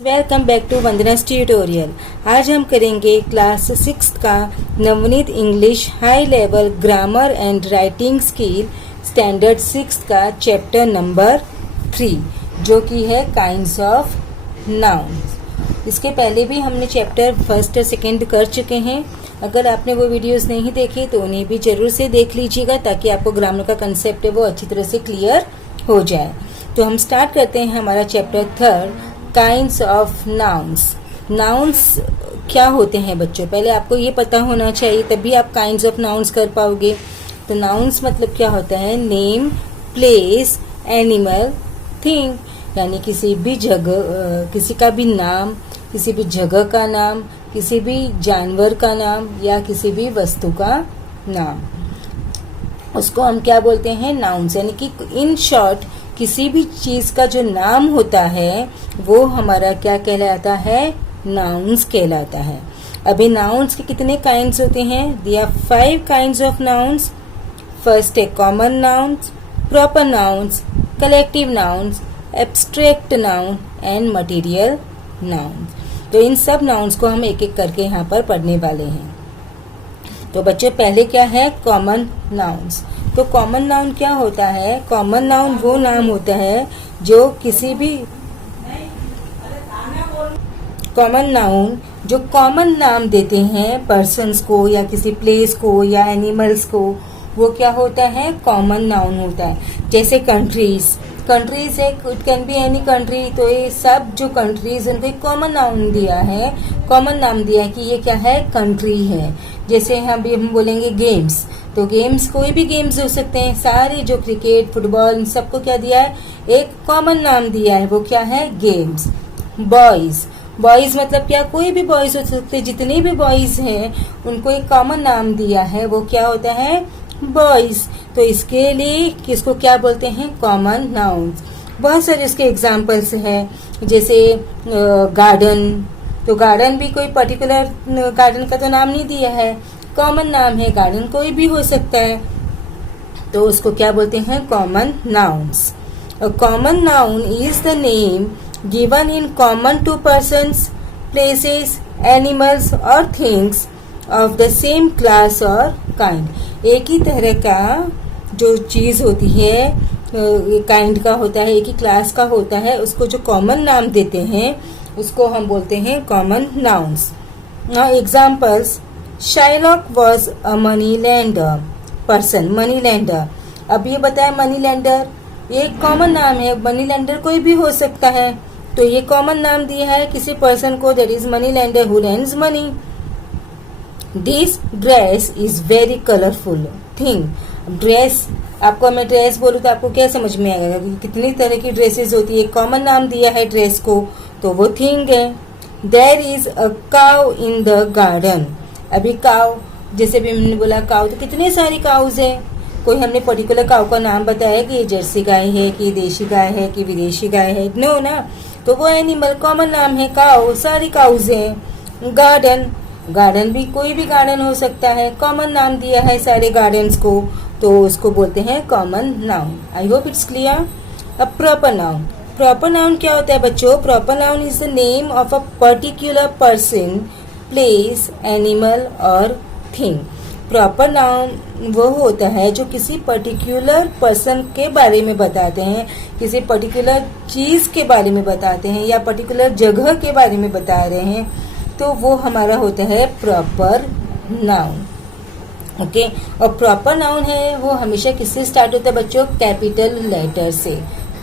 Welcome back to Vandana's tutorial. आज हम करेंगे क्लास 6 का Navneet English high level grammar and writing skill standard 6 का चैप्टर नंबर 3 जो कि है काइंड्स ऑफ नाउन्स। इसके पहले भी हमने चैप्टर फर्स्ट और सेकेंड कर चुके हैं। अगर आपने वो वीडियोस नहीं देखे तो उन्हें भी जरूर से देख लीजिएगा ताकि आपको ग्रामर का कंसेप्ट है वो अच्छी तरह से क्लियर हो जाए। तो हम स्टार्ट करते हैं हमारा chapter third, kinds of nouns. Nouns क्या होते हैं बच्चों, पहले आपको ये पता होना चाहिए तभी आप काइंड्स ऑफ नाउन्स कर पाओगे। तो नाउन्स मतलब क्या होता है? नेम, प्लेस, एनिमल, थिंग, यानी किसी भी जगह, किसी का भी नाम, किसी भी जगह का नाम, किसी भी जानवर का नाम या किसी भी वस्तु का नाम, उसको हम क्या बोलते हैं? नाउन्स। यानी कि इन शॉर्ट किसी भी चीज का जो नाम होता है वो हमारा क्या कहलाता है? नाउन्स कहलाता है। अभी नाउन्स के कितने काइंड्स होते हैं? There are 5 kinds of nouns. First है common nouns, proper nouns, collective nouns, abstract noun and material nouns. तो इन सब नाउन्स को हम एक एक करके यहाँ पर पढ़ने वाले हैं। तो बच्चों पहले क्या है? Common nouns. तो कॉमन नाउन क्या होता है? कॉमन नाउन वो नाम होता है जो किसी भी कॉमन नाउन जो कॉमन नाम देते हैं पर्सन्स को या किसी प्लेस को या एनिमल्स को, वो क्या होता है? कॉमन नाउन होता है। जैसे कंट्रीज, कंट्रीज है, it can be any country. तो ये सब जो कंट्रीज उनको एक कॉमन नाउन दिया है, कॉमन नाम दिया है कि ये क्या है? कंट्री है। जैसे हम बोलेंगे गेम्स, तो गेम्स कोई भी गेम्स हो सकते हैं, सारे जो क्रिकेट, फुटबॉल, इन सबको क्या दिया है? एक कॉमन नाम दिया है, वो क्या है? गेम्स। बॉयज, बॉयज मतलब क्या? कोई भी बॉयज हो सकते हैं, जितने भी बॉयज हैं उनको एक कॉमन नाम दिया है, वो क्या होता है? बॉयज। तो इसके लिए किसको क्या बोलते हैं? Common nouns. बहुत सारे इसके एग्जाम्पल्स हैं, जैसे गार्डन। तो गार्डन भी कोई पर्टिकुलर गार्डन का तो नाम नहीं दिया है, कॉमन नाम है, गार्डन कोई भी हो सकता है, तो उसको क्या बोलते हैं? Common nouns. A common noun is the name given in common to persons, places, animals और things of the same class और काइंड। एक ही तरह का जो चीज होती है, काइंड का होता है, एक ही क्लास का होता है, उसको जो कॉमन नाम देते हैं उसको हम बोलते हैं common nouns. Examples, Shylock was a money lender person. Money lender, अब ये बताया मनी लैंडर ये कॉमन नाम है, मनी लैंडर कोई भी हो सकता है, तो ये कॉमन नाम दिया है किसी पर्सन को, that is money lender who lends money. This dress is very colourful thing. Dress, आपको मैं ड्रेस बोलूँ तो आपको क्या समझ में आएगा? कितनी तरह की ड्रेसेस होती है, कॉमन नाम दिया है ड्रेस को, तो वो थिंग है। There is a cow in the garden. अभी काउ, जैसे भी हमने बोला काउ, तो कितने सारी काउज है, कोई हमने पर्टिकुलर काउ का नाम बताया कि ये जर्सी गाय है कि देशी गाय है कि विदेशी गाय है? नो ना, तो वो एनिमल कॉमन नाम है काउ, सारी काउज है। गार्डन, गार्डन भी कोई भी गार्डन हो सकता है, कॉमन नाम दिया है सारे गार्डन्स को, तो उसको बोलते हैं common noun. I hope it's clear. अब प्रॉपर नाउन, प्रॉपर नाउन क्या होता है बच्चों? Proper noun is the name of a particular person, place, animal और थिंग। प्रॉपर नाउन वो होता है जो किसी पर्टिकुलर पर्सन के बारे में बताते हैं, किसी पर्टिकुलर चीज के बारे में बताते हैं या पर्टिकुलर जगह के बारे में बता रहे हैं, तो वो हमारा होता है प्रॉपर नाउन। ओके, और प्रॉपर नाउन है वो हमेशा किससे स्टार्ट होता है बच्चों? कैपिटल लेटर से।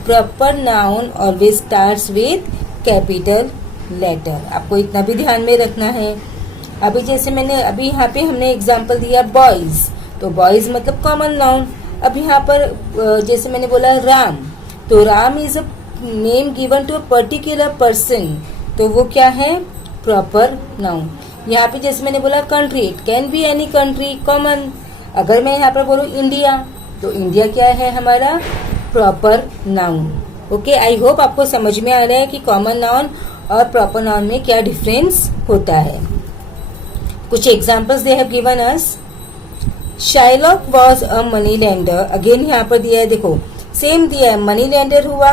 Proper noun always starts with capital letter, आपको इतना भी ध्यान में रखना है। अभी जैसे मैंने अभी यहाँ पे हमने एग्जांपल दिया बॉयज, तो बॉयज मतलब कॉमन नाउन। अब यहाँ पर जैसे मैंने बोला राम, तो Ram is a name given to a particular person, तो वो क्या है? Proper noun. यहाँ पे जैसे मैंने बोला country, it can be any country, common. अगर मैं यहाँ पर बोलूँ इंडिया, तो इंडिया क्या है? हमारा proper noun. Okay, I hope आपको समझ में आ रहा है कि कॉमन नाउन और प्रॉपर नाउन में क्या डिफरेंस होता है। कुछ examples they have given us. Shylock was a money lender, again यहाँ पर दिया है, देखो सेम दिया है, मनी लैंडर हुआ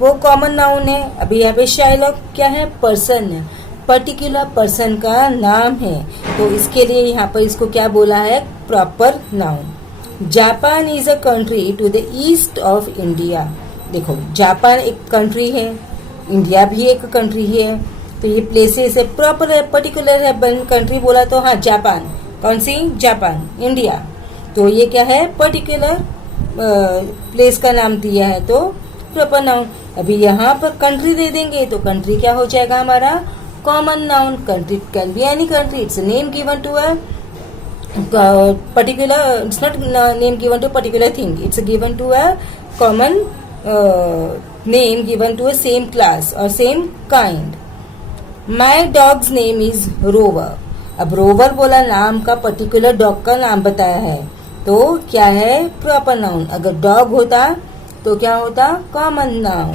वो कॉमन नाउन है। अभी यहाँ पे शाइलॉक क्या है, पर्सन है, पर्टिकुलर पर्सन का नाम है, तो इसके लिए यहाँ पर इसको क्या बोला है, proper noun. Japan is a country to the east of India. देखो जापान एक कंट्री है, इंडिया भी एक कंट्री है, तो ये प्लेसेस है, प्रॉपर है, पर्टिकुलर है, कंट्री बोला तो हाँ जापान, कौन सी, जापान, इंडिया, तो ये क्या है, पर्टिकुलर प्लेस का नाम दिया है तो प्रॉपर नाउन। अभी यहाँ पर कंट्री दे देंगे तो कंट्री क्या हो जाएगा हमारा, common noun. Country can be any country, it's name given to a particular, it's not name given to a particular thing, it's given to a common name given to a same class or same kind. My dog's name is Rover. अब rover बोला, नाम का particular dog का नाम बताया है तो क्या है, प्रॉपर नाउन। अगर डॉग होता तो क्या होता, common noun.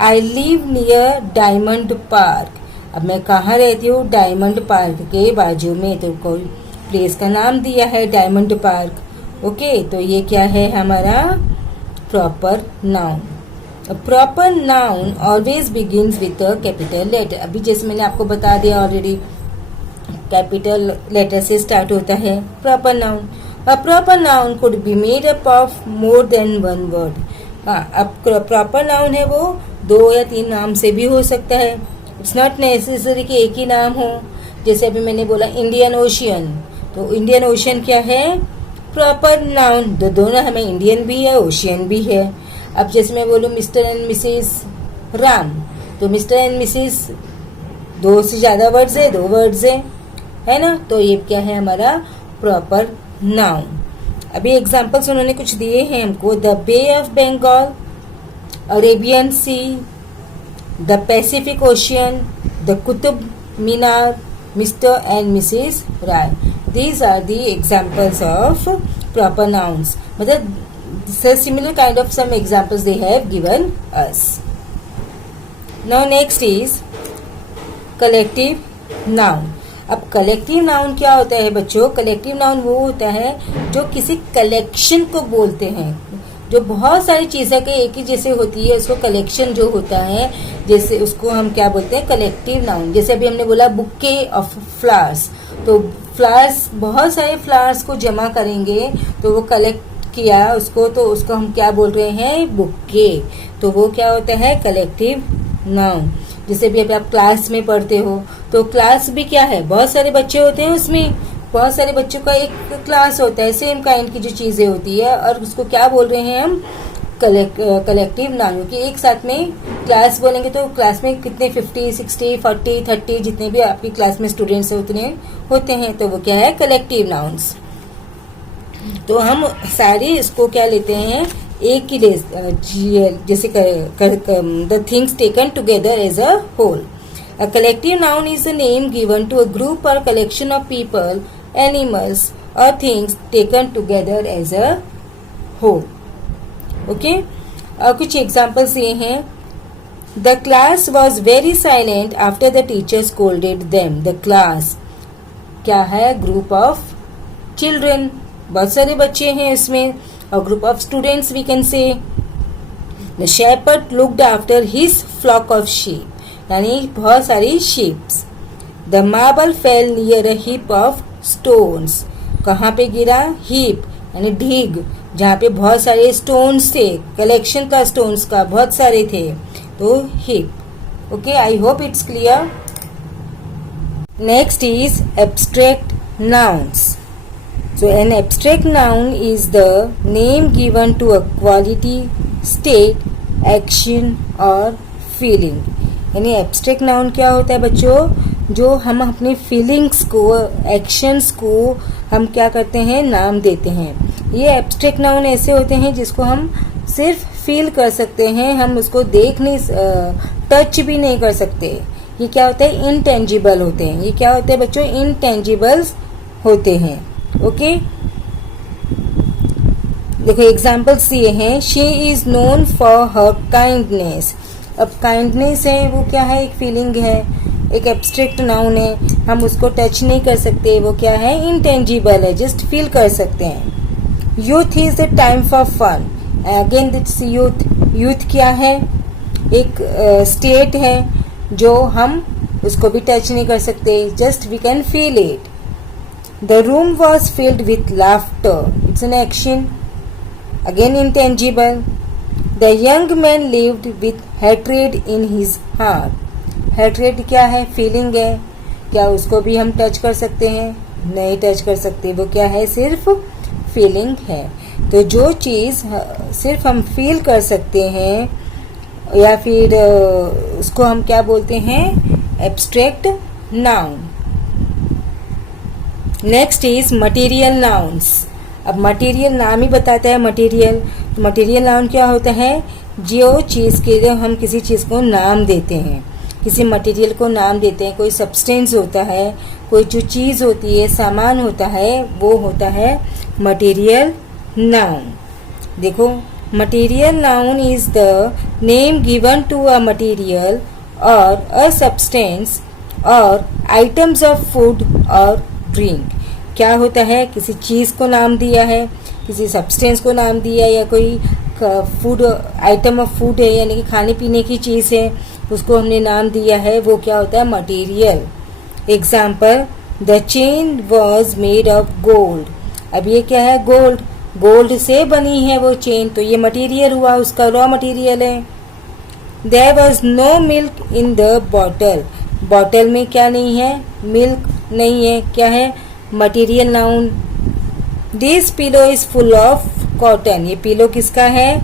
I live near diamond park. अब मैं कहाँ रहती हूँ, डायमंड पार्क के बाजू में, तो कोई प्लेस का नाम दिया है डायमंड पार्क। ओके, तो ये क्या है हमारा proper noun. Proper noun always begins with a capital letter. अभी जैसे मैंने आपको बता दिया ऑलरेडी, कैपिटल लेटर से स्टार्ट होता है proper noun. A proper noun could be made up of more than one word. हाँ, अब प्रॉपर नाउन है वो 2 या 3 नाम से भी हो सकता है। इट्स नॉट नेसेसरी कि एक ही नाम हो। जैसे अभी मैंने बोला इंडियन ओशियन, तो इंडियन ओशियन क्या है, प्रॉपर नाउन। दोनों हमें इंडियन भी है, ओशियन भी है। अब जैसे मैं बोलूँ मिस्टर एंड मिसेस राम, तो मिस्टर एंड मिसेस 2 से ज्यादा वर्ड्स है, 2 वर्ड्स है ना, तो ये क्या है हमारा प्रॉपर नाउन। अभी एग्जांपल्स उन्होंने कुछ दिए हैं हमको, the Bay of Bengal, Arabian Sea, the Pacific Ocean, the Qutub Minar, Mr and Mrs Rai. These are the examples of proper nouns. मतलब similar kind of some examples they have given us. Now next is collective noun. अब collective noun क्या होता है बच्चों, collective noun वो होता है जो किसी कलेक्शन को बोलते हैं, जो बहुत सारी चीजें के एक ही जैसे होती है, उसको कलेक्शन जो होता है, जैसे उसको हम क्या बोलते हैं, कलेक्टिव नाउन। जैसे अभी हमने बोला बुके ऑफ फ्लावर्स, तो फ्लावर्स, बहुत सारे फ्लावर्स को जमा करेंगे तो वो कलेक्ट किया उसको, तो उसको हम क्या बोल रहे हैं, बुके। तो वो क्या होता है, कलेक्टिव नाउन। जैसे भी अभी आप क्लास में पढ़ते हो, तो क्लास भी क्या है, बहुत सारे बच्चे होते हैं, उसमें बहुत सारे बच्चों का एक क्लास होता है, सेम काइंड की जो चीजें होती है, और उसको क्या बोल रहे हैं हम, कलेक्टिव नाउन। क्योंकि एक साथ में क्लास बोलेंगे तो क्लास में कितने 50, 60, 40, 30 जितने भी आपकी क्लास में स्टूडेंट्स उतने होते हैं, तो वो क्या है, कलेक्टिव नाउन्स। तो हम सारे इसको क्या लेते हैं, एक ही जैसे the things taken together as a whole. A collective noun is the name given to a group और कलेक्शन ऑफ पीपल, एनिमल्स और things taken together as a whole. Okay, कुछ एग्जाम्पल्स ये हैं, the class was very silent after the teacher scolded them. The class क्या है, group of children, बहुत सारे बच्चे हैं इसमें, और group of students we can say. The shepherd looked after his flock of sheep, यानी बहुत सारी sheeps. The marble fell near a heap of stones, कहाँ पे गिरा, हीप यानी ढीग, जहाँ पे बहुत सारे स्टोन्स थे, कलेक्शन था स्टोन्स का, बहुत सारे थे, तो heap. Okay, I hope it's clear. Next is abstract nouns. So an abstract noun is the name given to a quality, state, action or feeling. यानी abstract noun क्या होता है बच्चों, जो हम अपनी फीलिंग्स को, एक्शंस को हम क्या करते हैं, नाम देते हैं। ये abstract noun ऐसे होते हैं जिसको हम सिर्फ फील कर सकते हैं, हम उसको देख नहीं, टच भी नहीं कर सकते। ये क्या होता है, इनटेंजिबल होते हैं। ये क्या होते हैं बच्चों, इनटेंजिबल्स होते हैं। ओके, देखो एग्जाम्पल्स दिए हैं, she is known for her kindness. अब काइंडनेस है वो क्या है, एक फीलिंग है, एक एब्स्ट्रैक्ट नाउन है, हम उसको टच नहीं कर सकते, वो क्या है, इनटेंजिबल है, जस्ट फील कर सकते हैं। Youth is the time for fun, again it's youth. Youth क्या है, एक स्टेट है जो हम उसको भी टच नहीं कर सकते, just we can feel it. The room was filled with laughter, it's an action, again intangible. The young man lived with hatred in his heart. Hatred क्या है? फीलिंग है. क्या उसको भी हम टच कर सकते हैं? नहीं टच कर सकते. वो क्या है? सिर्फ फीलिंग है. तो जो चीज़ सिर्फ हम फील कर सकते हैं या फिर उसको हम क्या बोलते हैं? Abstract noun. Next is material nouns. अब मटेरियल नाम ही बताता है मटेरियल. तो मटेरियल नाउन क्या होता है? जो चीज़ के लिए हम किसी चीज़ को नाम देते हैं, किसी मटेरियल को नाम देते हैं. कोई सब्सटेंस होता है, कोई जो चीज़ होती है, सामान होता है, वो होता है मटेरियल नाउन. देखो, material noun is the name given to a material और अ सब्सटेंस और आइटम्स ऑफ फूड और ड्रिंक. क्या होता है? किसी चीज़ को नाम दिया है, किसी सब्सटेंस को नाम दिया, या कोई फूड आइटम ऑफ फूड है यानी कि खाने पीने की चीज़ है, उसको हमने नाम दिया है, वो क्या होता है? Material. Example, the chain was made of gold. अब ये क्या है? गोल्ड. गोल्ड से बनी है वो चेन, तो ये मटेरियल हुआ, उसका रॉ मटेरियल है. There was no milk in the bottle. Bottle में क्या नहीं है? मिल्क नहीं है. क्या है? Material noun. This pillow is full of cotton. ये पिलो किसका है?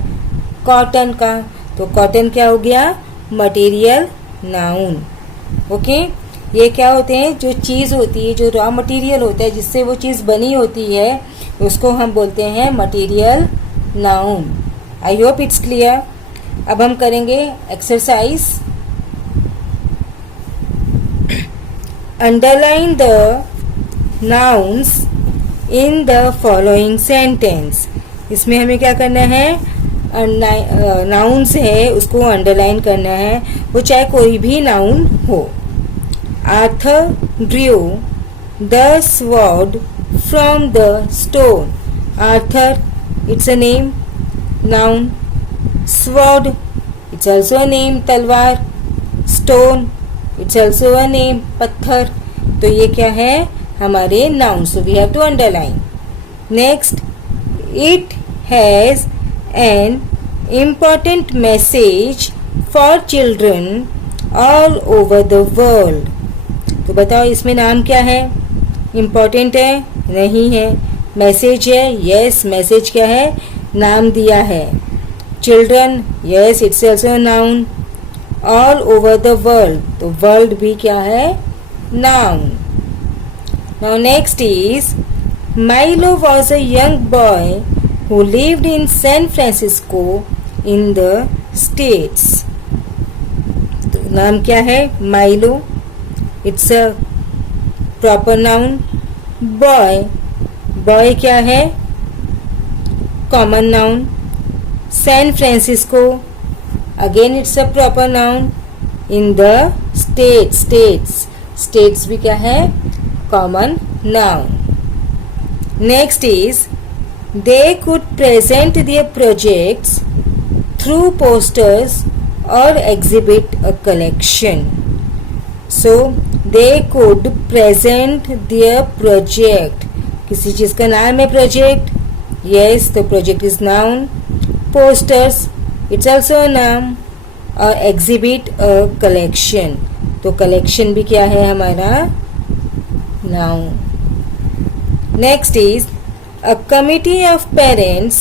कॉटन का. तो कॉटन क्या हो गया? Material noun. ओके. ये क्या होते हैं? जो चीज़ होती है, जो रॉ मटेरियल होता है, जिससे वो चीज़ बनी होती है, उसको हम बोलते हैं material noun. I hope it's clear. अब हम करेंगे exercise. Underline the nouns in the following sentence. इसमें हमें क्या करना है? नाउन्स है उसको अंडरलाइन करना है, वो चाहे कोई भी नाउन हो. Arthur drew the sword from the stone. Arthur, it's a name, noun. Sword, it's also a name, तलवार. Stone, it's also a name, पत्थर. तो ये क्या है? हमारे noun. So we have to underline. Next, it has an important message for children all over the world. तो बताओ इसमें नाम क्या है? इम्पॉर्टेंट है? नहीं है. मैसेज है? यस. मैसेज क्या है? नाम दिया है. Children, yes, it's also noun. All over the world, तो वर्ल्ड भी क्या है? Noun. Now next is Milo was a young boy who lived in San Francisco in the States. तो नाम क्या है? Milo. It's a proper noun. Boy, boy क्या है? Common noun. San Francisco, again it's a proper noun. In the states, states भी क्या है? Common noun. Next is they could present their projects through posters or exhibit a collection. So they could present their project. किसी चीज का नाम है project. yes, तो project is noun. posters, it's also a noun. और exhibit a collection, तो collection भी क्या है हमारा? noun. next is a committee of parents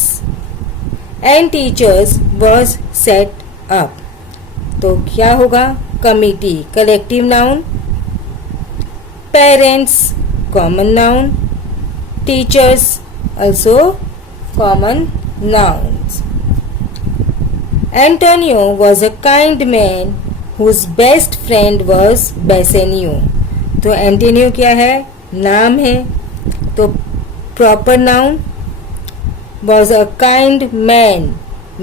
and teachers was set up. तो क्या होगा? Committee, collective noun. Parents, common noun. Teachers, also common nouns. Antonio was a kind man whose best friend was Bassanio. तो Antonio क्या है? नाम है. तो proper noun. Was a kind man,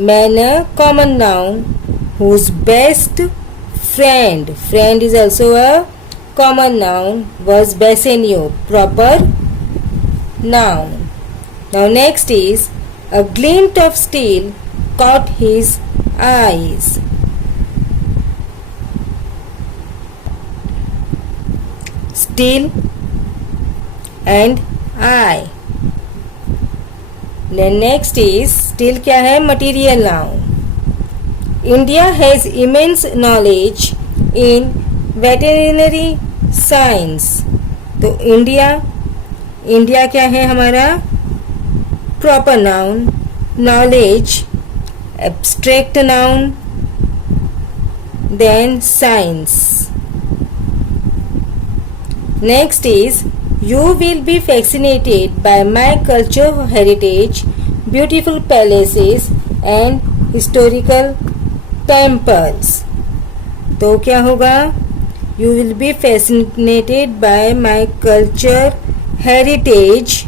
man a common noun. Whose best friend, friend is also a common noun, was Bassanio, proper noun. Now next is, a glint of steel caught his eyes. still and I. Then next is still क्या है? Material noun. India has immense knowledge in veterinary science. तो India क्या है हमारा? Proper noun. Knowledge abstract noun. Then science. Next is you will be fascinated by my cultural heritage, beautiful palaces and historical temples. तो क्या होगा? You will be fascinated by my culture, heritage,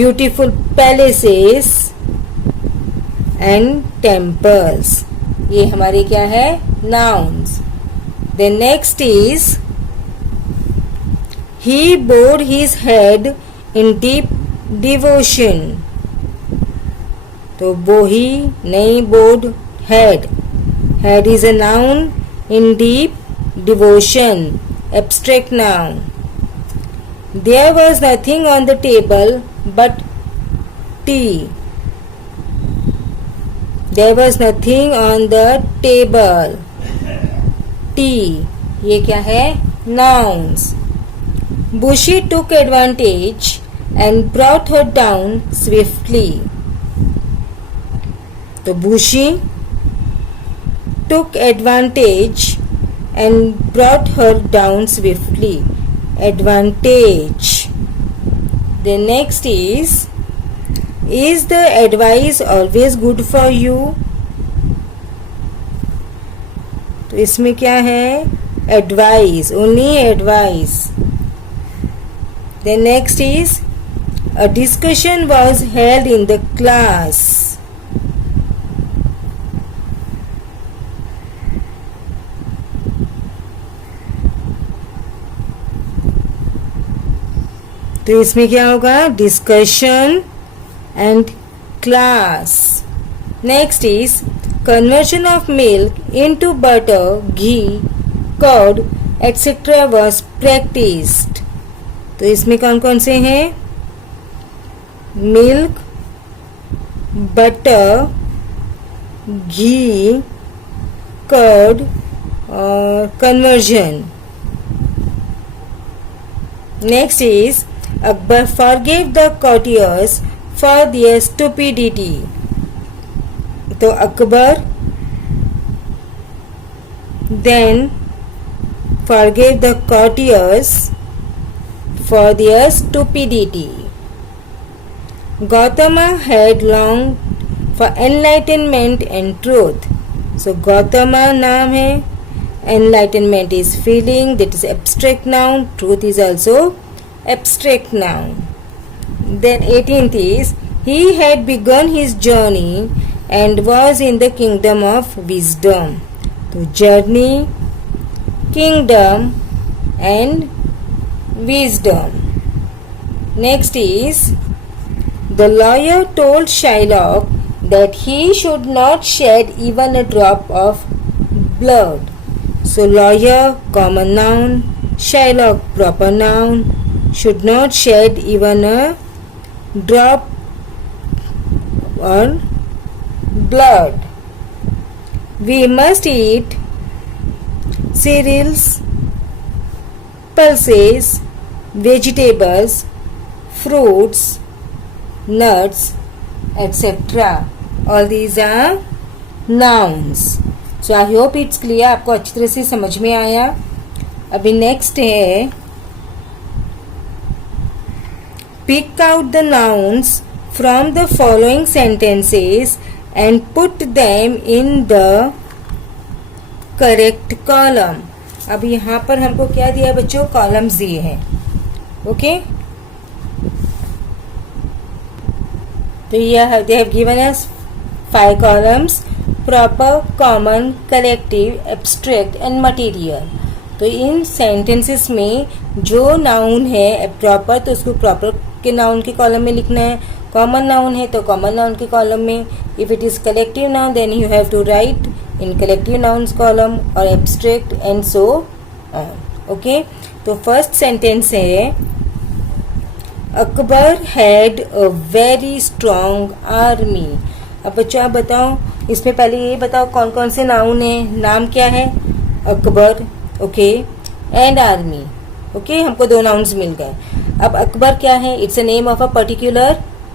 beautiful palaces and temples. ये हमारे क्या है? Nouns. The next is he bowed his head in deep devotion. तो बोही नहीं, bowed head. Head is a noun in deep devotion, abstract noun. There was nothing on the table but tea. There was nothing on the table. Tea. ये क्या है? Nouns. Bushi took advantage and brought her down swiftly. तो Bushi took advantage and brought her down swiftly. Advantage. The next is the advice always good for you? तो इसमें क्या है? Advice. Only advice. The next is a discussion was held in the class. तो इसमें क्या होगा? Discussion and class. Next is conversion of milk into butter, ghee, curd, etc. was practiced. तो इसमें कौन कौन से हैं? मिल्क, बटर, घी, कर्ड और conversion. Next is Akbar forgive the courtiers for their stupidity. तो Akbar then forgave the courtiers for their stupidity. Gautama had longed for enlightenment and truth. So Gautama नाम है. Enlightenment is feeling, that is abstract noun. Truth is also abstract noun. Then 18th is he had begun his journey and was in the kingdom of wisdom. तो journey, kingdom and wisdom. Next is the lawyer told Shylock that he should not shed even a drop of blood. So lawyer common noun, Shylock proper noun. Should not shed even a drop or blood. We must eat cereals, pulses, vegetables, fruits, nuts, etc. All these are nouns. So I hope it's clear. आपको अच्छी तरह से समझ में आया. अभी next है pick out the nouns from the following sentences and put them in the correct column. अब यहाँ पर हमको क्या दिया बच्चों? कॉलम्स दिए हैं. ओके, तो यह they have given us 5 columns: proper, common, collective, abstract and material. तो इन सेंटेंसेस में जो नाउन है प्रॉपर, तो उसको प्रॉपर के नाउन के कॉलम में लिखना है. कॉमन नाउन है तो कॉमन नाउन के कॉलम में. If it is collective noun then you have to write in collective nouns column और abstract and so on. Okay, तो फर्स्ट सेंटेंस है Akbar had a very strong army. अब बच्चों आप बताओ, इसमें पहले ये बताओ कौन कौन से नाउन है. नाम क्या है? Akbar. Okay, and army. Okay, हमको दो नाउन्स मिल गए. अब अकबर क्या है? It's a name of a particular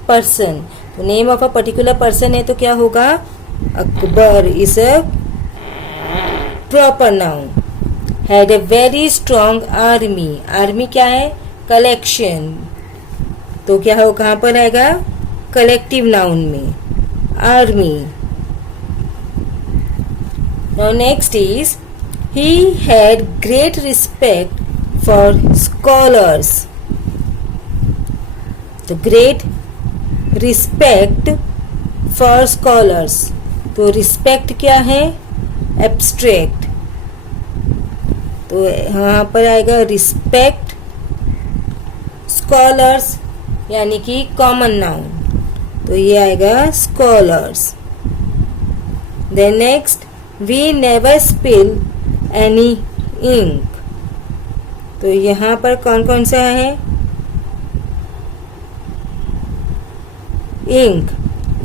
person. तो name of a particular person है तो क्या होगा? Akbar is a proper noun. Had a very strong army. Army क्या है? कलेक्शन. तो क्या हो, कहां पर आएगा? कलेक्टिव नाउन में, army. Now next is he had great respect for scholars. तो great respect for scholars. तो respect क्या है? abstract. तो यहाँ पर आएगा respect scholars यानी कि common noun. तो ये आएगा scholars. Then next, we never spill any ink. तो यहाँ पर कौन कौन सा है? इंक.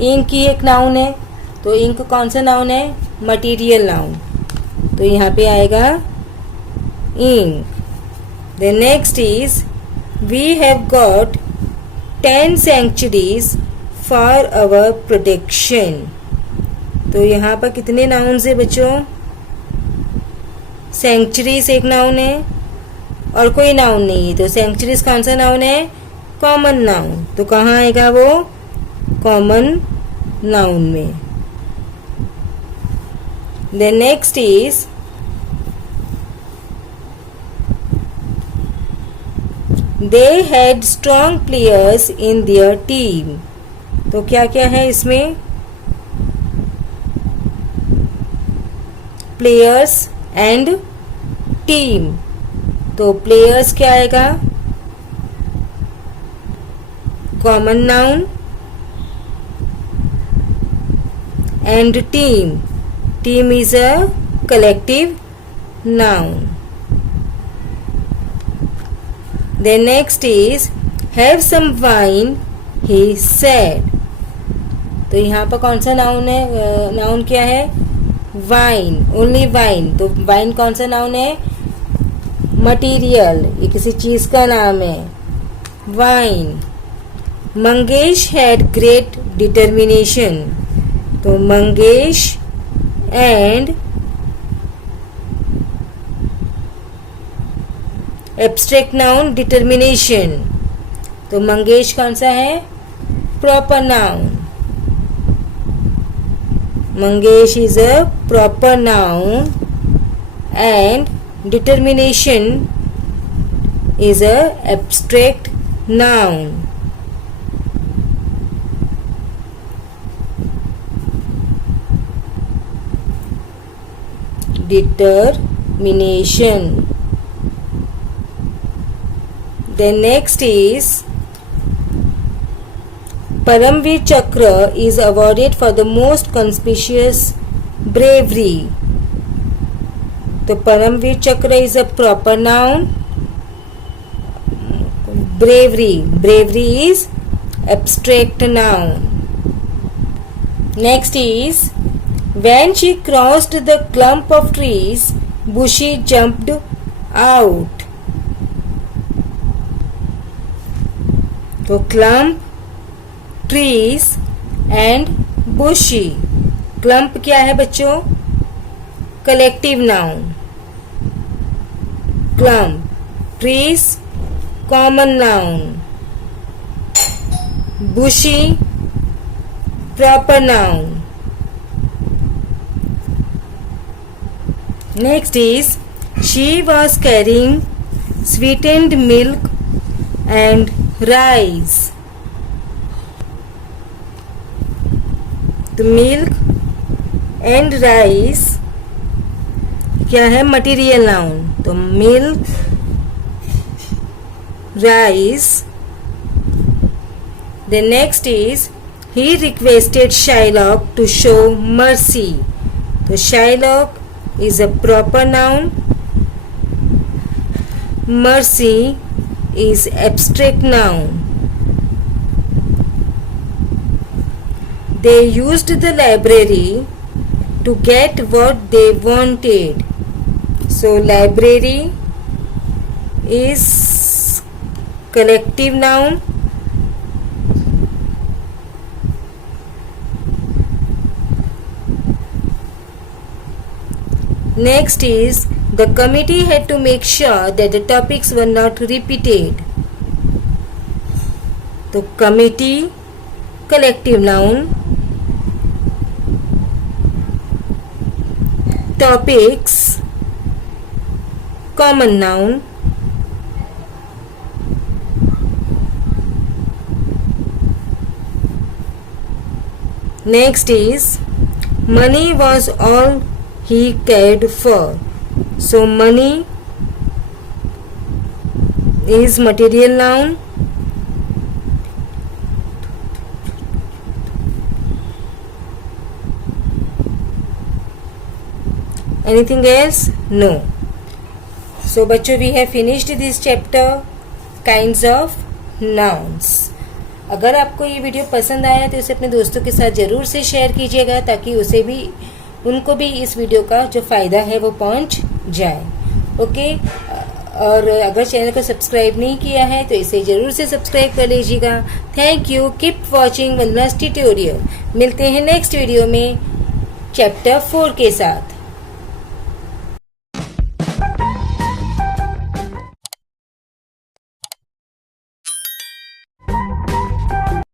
इंक की एक नाउन है. तो इंक कौन सा नाउन है? Material noun. तो यहाँ पे आएगा ink. The next is we have got 10 centuries for our protection. तो यहाँ पर कितने नाउन्स है बच्चों? सेंचुरीज एक नाउन है और कोई नाउन नहीं है. तो सेंचुरीज कौन सा नाउन है? Common noun. तो कहाँ आएगा वो? कॉमन नाउन में. The next is they had strong players in their team. तो क्या क्या है इसमें? Players and team. तो प्लेयर्स क्या आएगा? Common noun. And team, team is a collective noun. The next is have some wine he said. तो यहाँ पर कौन सा नाउन है? नाउन क्या है? वाइन. Only wine. तो वाइन कौन सा नाउन है? मटीरियल. ये किसी चीज का नाम है. Wine. Mangesh had great determination. तो Mangesh and abstract noun determination. तो मंगेश कौन सा है? Proper noun. Mangesh is a proper noun and determination is a abstract noun. Determination. Then next is Paramveer Chakra is awarded for the most conspicuous bravery. तो Paramveer Chakra is a proper noun. Bravery. Bravery is abstract noun. Next is when she crossed the clump of trees, Bushi jumped out. तो clump, trees and bushy. clump क्या है बच्चों? Collective noun. clump. trees common noun. bushy proper noun. next is she was carrying sweetened milk and rice. तो milk and rice क्या है? Material noun. तो milk, rice. The next is he requested Shylock to show mercy. तो Shylock is a proper noun. Mercy is abstract noun. They used the library to get what they wanted. So library is collective noun. Next is the committee had to make sure that the topics were not repeated. तो committee collective noun, topics common noun, next is money was all he cared for. So money is material noun. Anything else? No. So बच्चों, we have finished this chapter kinds of nouns. अगर आपको ये video पसंद आया तो इसे अपने दोस्तों के साथ ज़रूर से शेयर कीजिएगा, ताकि उनको भी इस वीडियो का जो फ़ायदा है वो पहुंच जाए. ओके. और अगर चैनल को सब्सक्राइब नहीं किया है तो इसे ज़रूर से सब्सक्राइब कर लीजिएगा. Thank you. Keep watching Vandana's tutorial. मिलते हैं नेक्स्ट वीडियो में चैप्टर 4 के साथ.